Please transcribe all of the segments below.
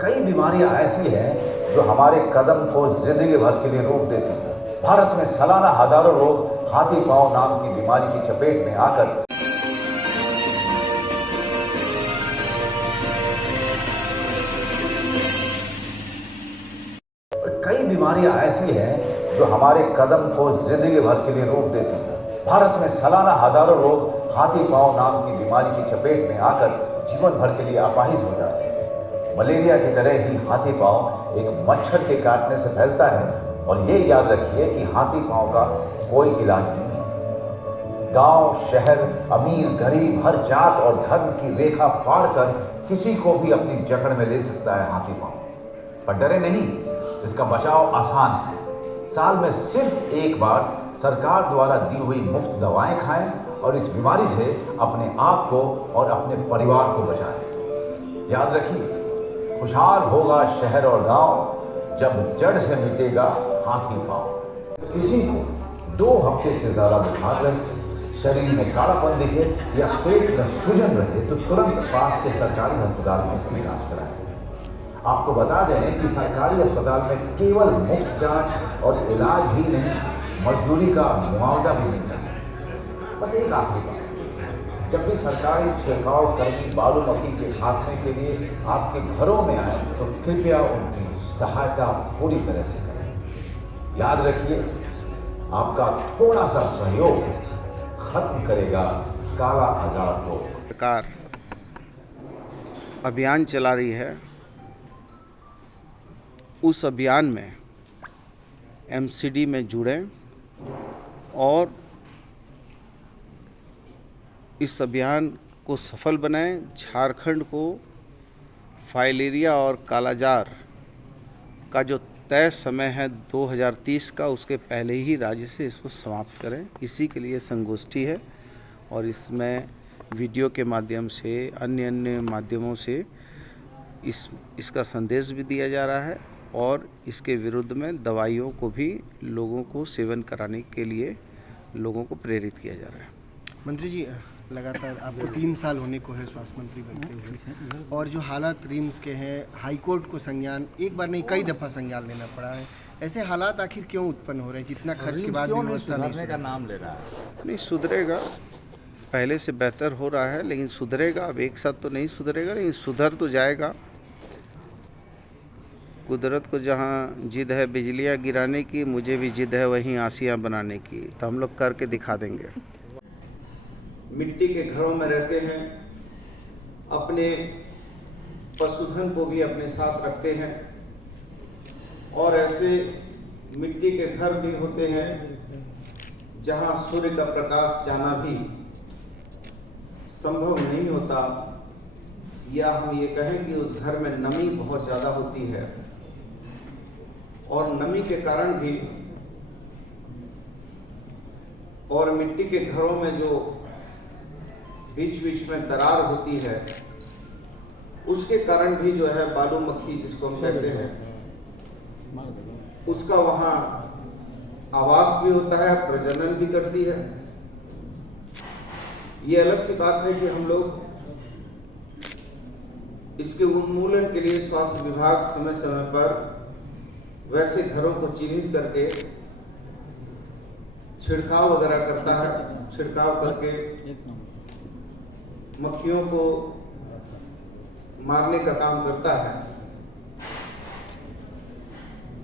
कई बीमारियां ऐसी हैं जो हमारे कदम को जिंदगी भर के लिए रोक देती हैं। भारत में सालाना हजारों लोग हाथी पांव नाम की बीमारी की चपेट में आकर कई बीमारियां ऐसी हैं जो हमारे कदम को जिंदगी भर के लिए रोक देती हैं। भारत में सालाना हजारों लोग हाथी पांव नाम की बीमारी की चपेट में आकर जीवन भर के लिए अपाहिज हो जाते हैं। मलेरिया की तरह ही हाथी पांव एक मच्छर के काटने से फैलता है और ये याद रखिए कि हाथी पांव का कोई इलाज नहीं है। गांव, शहर, अमीर, गरीब, हर जात और धर्म की रेखा पार कर किसी को भी अपनी जकड़ में ले सकता है हाथी पांव। पर डरे नहीं, इसका बचाव आसान है। साल में सिर्फ एक बार सरकार द्वारा दी हुई मुफ्त दवाएं खाएं और इस बीमारी से अपने आप को और अपने परिवार को बचाएं। याद रखिए, खुशहाल होगा शहर और गांव जब जड़ से मिटेगा हाथी पांव। किसी को 2 हफ्ते से ज्यादा बुखार रहे, शरीर में कालापन दिखे या पेट में सूजन रहे तो तुरंत पास के सरकारी अस्पताल में इसकी जांच कराएं। आपको बता दें कि सरकारी अस्पताल में केवल मुफ्त जांच और इलाज ही नहीं, मजदूरी का मुआवजा भी मिलता है। बस एक आखिरी बात, जब भी सरकारी छिड़काव कर्मी बालूमक्खी के खात्मे के लिए आपके घरों में आए तो कृपया उनकी सहायता पूरी तरह से करें। याद रखिए, आपका थोड़ा सा सहयोग खत्म करेगा काला आजार रोग। सरकार अभियान चला रही है, उस अभियान में एमसीडी में जुड़ें और इस अभियान को सफल बनाएं। झारखंड को फाइलेरिया और कालाजार का जो तय समय है 2030 का, उसके पहले ही राज्य से इसको समाप्त करें। इसी के लिए संगोष्ठी है और इसमें वीडियो के माध्यम से, अन्य माध्यमों से इसका संदेश भी दिया जा रहा है और इसके विरुद्ध में दवाइयों को भी लोगों को सेवन कराने के लिए लोगों को प्रेरित किया जा रहा है। मंत्री जी, लगातार आपको 3 साल होने को है स्वास्थ्य मंत्री बनते हुए, और जो हालात रिम्स के हैं, हाईकोर्ट को संज्ञान एक बार नहीं कई दफ़ा संज्ञान लेना पड़ा है। ऐसे हालात आखिर क्यों उत्पन्न हो रहे हैं? जितना खर्च के बाद भी व्यवस्था नहीं का नाम ले रहा है। नहीं सुधरेगा, पहले से बेहतर हो रहा है, लेकिन सुधरेगा। अब एक साथ तो नहीं सुधरेगा, लेकिन सुधर तो जाएगा। कुदरत को जहाँ जिद है बिजलियाँ गिराने की, मुझे भी जिद है वहीं आसियाँ बनाने की, तो हम लोग करके दिखा देंगे। मिट्टी के घरों में रहते हैं, अपने पशुधन को भी अपने साथ रखते हैं और ऐसे मिट्टी के घर भी होते हैं जहां सूर्य का प्रकाश जाना भी संभव नहीं होता, या हम ये कहें कि उस घर में नमी बहुत ज़्यादा होती है और नमी के कारण भी, और मिट्टी के घरों में जो बीच बीच में दरार होती है उसके कारण भी जो है बालू मक्खी जिसको हम कहते हैं, उसका वहाँ आवास भी होता है, प्रजनन भी करती है। ये अलग सी बात है कि हम लोग इसके उन्मूलन के लिए स्वास्थ्य विभाग समय समय पर वैसे घरों को चिन्हित करके छिड़काव वगैरह करता है। छिड़काव करके मक्खियों को मारने का काम करता है।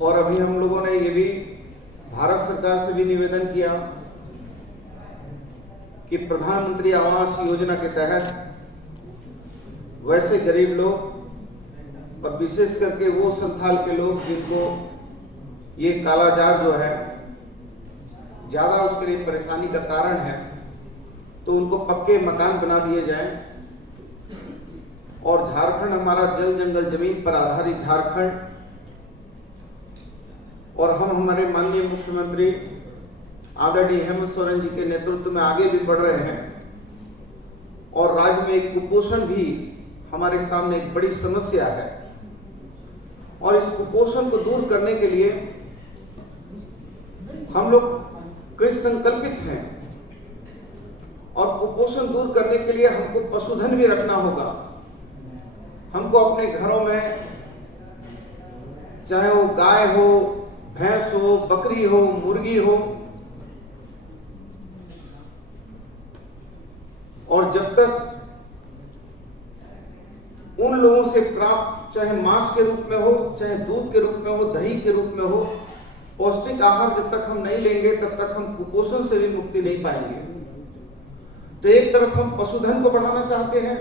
और अभी हम लोगों ने ये भी भारत सरकार से भी निवेदन किया कि प्रधानमंत्री आवास योजना के तहत वैसे गरीब लोग और विशेष करके वो संथाल के लोग जिनको ये कालाजार जो है ज्यादा उसके लिए परेशानी का कारण है, तो उनको पक्के मकान बना दिए जाएं। और झारखंड हमारा जल जंगल जमीन पर आधारित झारखंड, और हम हमारे माननीय मुख्यमंत्री आदरणीय हेमंत सोरेन जी के नेतृत्व में आगे भी बढ़ रहे हैं। और राज्य में एक कुपोषण भी हमारे सामने एक बड़ी समस्या है, और इस कुपोषण को दूर करने के लिए हम लोग कृत संकल्पित हैं। और कुपोषण दूर करने के लिए हमको पशुधन भी रखना होगा। हमको अपने घरों में चाहे वो गाय हो, भैंस हो, बकरी हो, मुर्गी हो, और जब तक उन लोगों से प्राप्त चाहे मांस के रूप में हो, चाहे दूध के रूप में हो, दही के रूप में हो, पौष्टिक आहार जब तक हम नहीं लेंगे तब तक हम कुपोषण से भी मुक्ति नहीं पाएंगे। तो एक तरफ हम पशुधन को बढ़ाना चाहते हैं,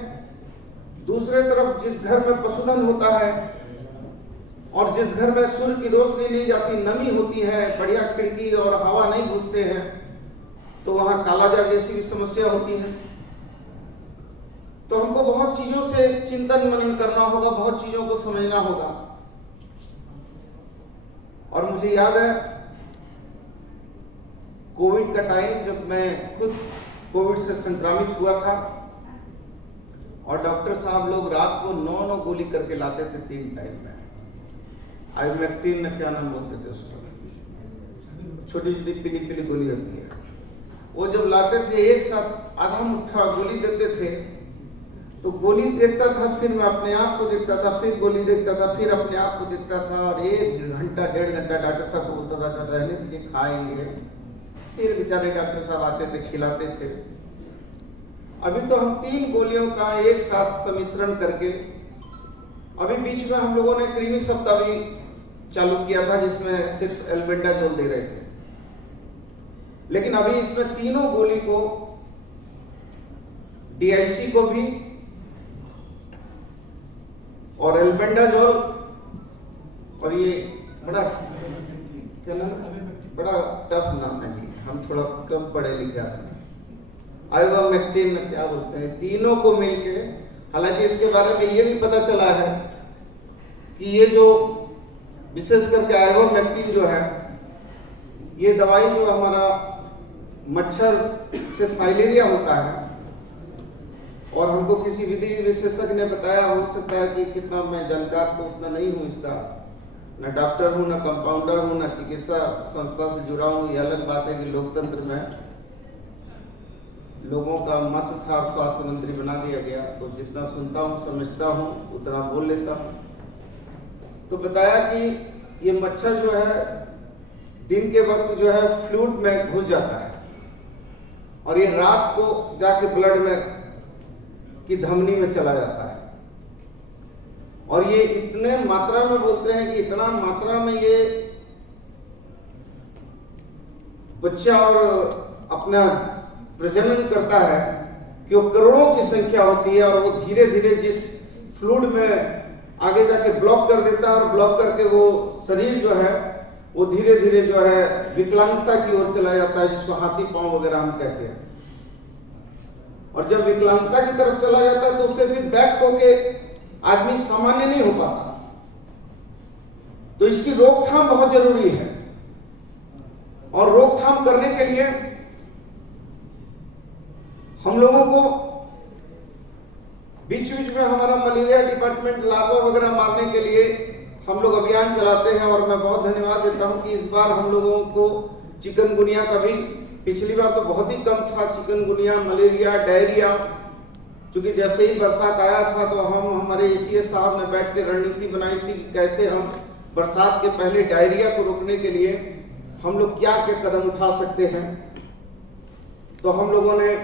दूसरे तरफ जिस घर में पशुधन होता है और जिस घर में सूर्य की रोशनी ली जाती, नमी होती है, बढ़िया खिड़की और हवा नहीं घुसते हैं, तो वहां कालाजार जैसी भी समस्या होती है। तो हमको बहुत चीजों से चिंतन मनन करना होगा, बहुत चीजों को समझना होगा। और मुझे याद है कोविड का टाइम, जब मैं खुद कोविड से संक्रमित हुआ था और डॉक्टर साहब लोग रात को 9 गोली करके लाते थे 3 टाइम में। आइवरमेक्टिन क्या नाम बोलते थे उसको, छोटी छोटी पीली पीली गोली होती है, वो जब लाते थे एक साथ आधा मुट्ठा गोली देते थे, तो गोली देखता था, फिर मैं अपने आप को देखता था, फिर गोली देखता था, फिर अपने आप को देखता था, और 1 घंटा 1.5 घंटा डॉक्टर साहब को बोलता था चल रहने दीजिए, खाएंगे। फिर बेचारे डॉक्टर साहब आते थे, खिलाते थे। अभी तो हम 3 गोलियों का एक साथ सम्मिश्रण करके, अभी बीच में हम लोगों ने कृमि सप्ताह भी चालू किया था, जिसमें सिर्फ एल्बेंडाजोल दे रहे थे। लेकिन अभी इसमें तीनों गोली को, DIC को भी और एल्बेंडाजोल, और ये बड़ा क्या नाम, बड़ा टफ नाम है जी, हम थोड़ा कम पढ़े लिखे हैं, आइवरमेक्टिन क्या बोलते हैं, तीनों को मिलके, हालांकि इसके बारे में ये भी पता चला है कि ये जो विशेष करके आइवरमेक्टिन जो है, ये दवाई जो हमारा मच्छर से फाइलेरिया होता है, और हमको किसी विधि विशेषज्ञ ने बताया, हो सकता है कि कितना मैं जानकार तो उतना नहीं हूँ इसका, न डॉक्टर हूँ, न कंपाउंडर हूँ, न चिकित्सा संस्था से जुड़ा हूँ। ये अलग बात है कि लोकतंत्र में लोगों का मत था और स्वास्थ्य मंत्री बना दिया गया, तो जितना सुनता हूँ समझता हूँ उतना बोल लेता हूँ। तो बताया कि ये मच्छर जो है दिन के वक्त जो है फ्लूइड में घुस जाता है, और ये रात को जाके ब्लड में की धमनी में चला जाता है, और ये इतने मात्रा में बोलते हैं कि इतना मात्रा में ये बच्चा और अपना प्रजनन करता है कि वो करोड़ों की संख्या होती है, और वो धीरे धीरे जिस फ्लूइड में आगे जाके ब्लॉक कर देता है, और ब्लॉक करके वो शरीर जो है वो धीरे धीरे जो है विकलांगता की ओर चला जाता है, जिसको हाथी पांव वगैरह हम कहते हैं। और जब विकलांगता की तरफ चला जाता है तो उससे फिर बैक होके आदमी सामान्य नहीं हो पाता। तो इसकी रोकथाम बहुत जरूरी है, और रोकथाम करने के लिए हम लोगों को बीच बीच में हमारा मलेरिया डिपार्टमेंट लार्वा वगैरह मारने के लिए हम लोग अभियान चलाते हैं, और मैं बहुत धन्यवाद देता हूं कि इस बार हम लोगों को चिकनगुनिया का भी, पिछली बार तो बहुत ही कम था, चिकनगुनिया, मलेरिया, डायरिया, क्योंकि जैसे ही बरसात आया था तो हम, हमारे ACS साहब ने बैठ के रणनीति बनाई थी कि कैसे हम बरसात के पहले डायरिया को रोकने के लिए हम लोग क्या क्या कदम उठा सकते हैं। तो हम लोगों ने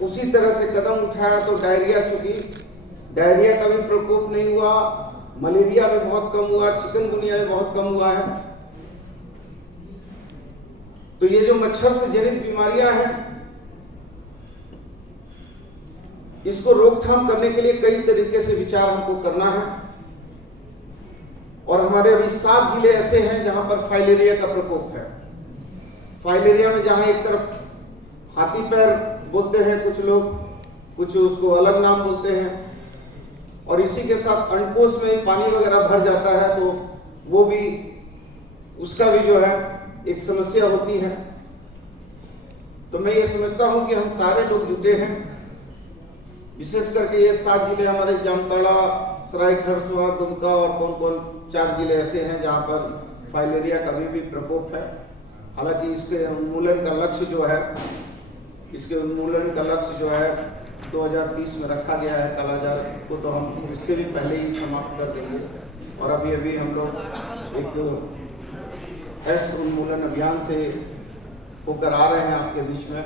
उसी तरह से कदम उठाया, तो डायरिया, चूंकि डायरिया का भी प्रकोप नहीं हुआ, मलेरिया भी बहुत कम हुआ, चिकनगुनिया भी बहुत कम हुआ है। तो ये जो मच्छर से जनित बीमारियां हैं, इसको रोकथाम करने के लिए कई तरीके से विचार हमको करना है, और हमारे अभी 7 जिले ऐसे हैं जहां पर फाइलेरिया का प्रकोप है। फाइलेरिया में जहां एक तरफ हाथी पैर बोलते हैं कुछ लोग, कुछ उसको अलग नाम बोलते हैं, और इसी के साथ अंडकोश में पानी वगैरह भर जाता है, तो वो भी, उसका भी जो है एक समस्या होती है। तो मैं ये समझता हूं कि हम सारे लोग जुटे हैं, विशेष करके ये 7 जिले हमारे, जामताड़ा, सरायखरसूआ, दुमका, और कौन कौन 4 जिले ऐसे हैं जहां पर फाइलेरिया का भी प्रकोप है। हालांकि इसके उन्मूलन का लक्ष्य जो है, इसके उन्मूलन का लक्ष्य जो है 2030 में रखा गया है। कालाजार को तो हम इससे भी पहले ही समाप्त कर देंगे। और अभी अभी हम लोग एक एड्स उन्मूलन अभियान से होकर आ रहे हैं आपके बीच में।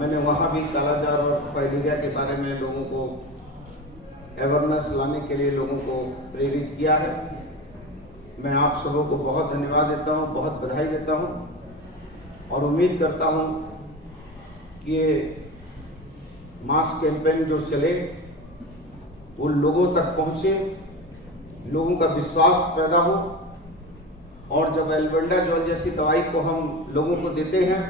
मैंने वहाँ भी कालाजार और फाइलेरिया के बारे में लोगों को अवेयरनेस लाने के लिए लोगों को प्रेरित किया है। मैं आप सबों को बहुत धन्यवाद देता हूँ, बहुत बधाई देता हूँ और उम्मीद करता हूँ कि ये मास कैंपेन जो चले वो लोगों तक पहुँचे, लोगों का विश्वास पैदा हो और जब एल्बेंडाजोल जैसी दवाई को हम लोगों को देते हैं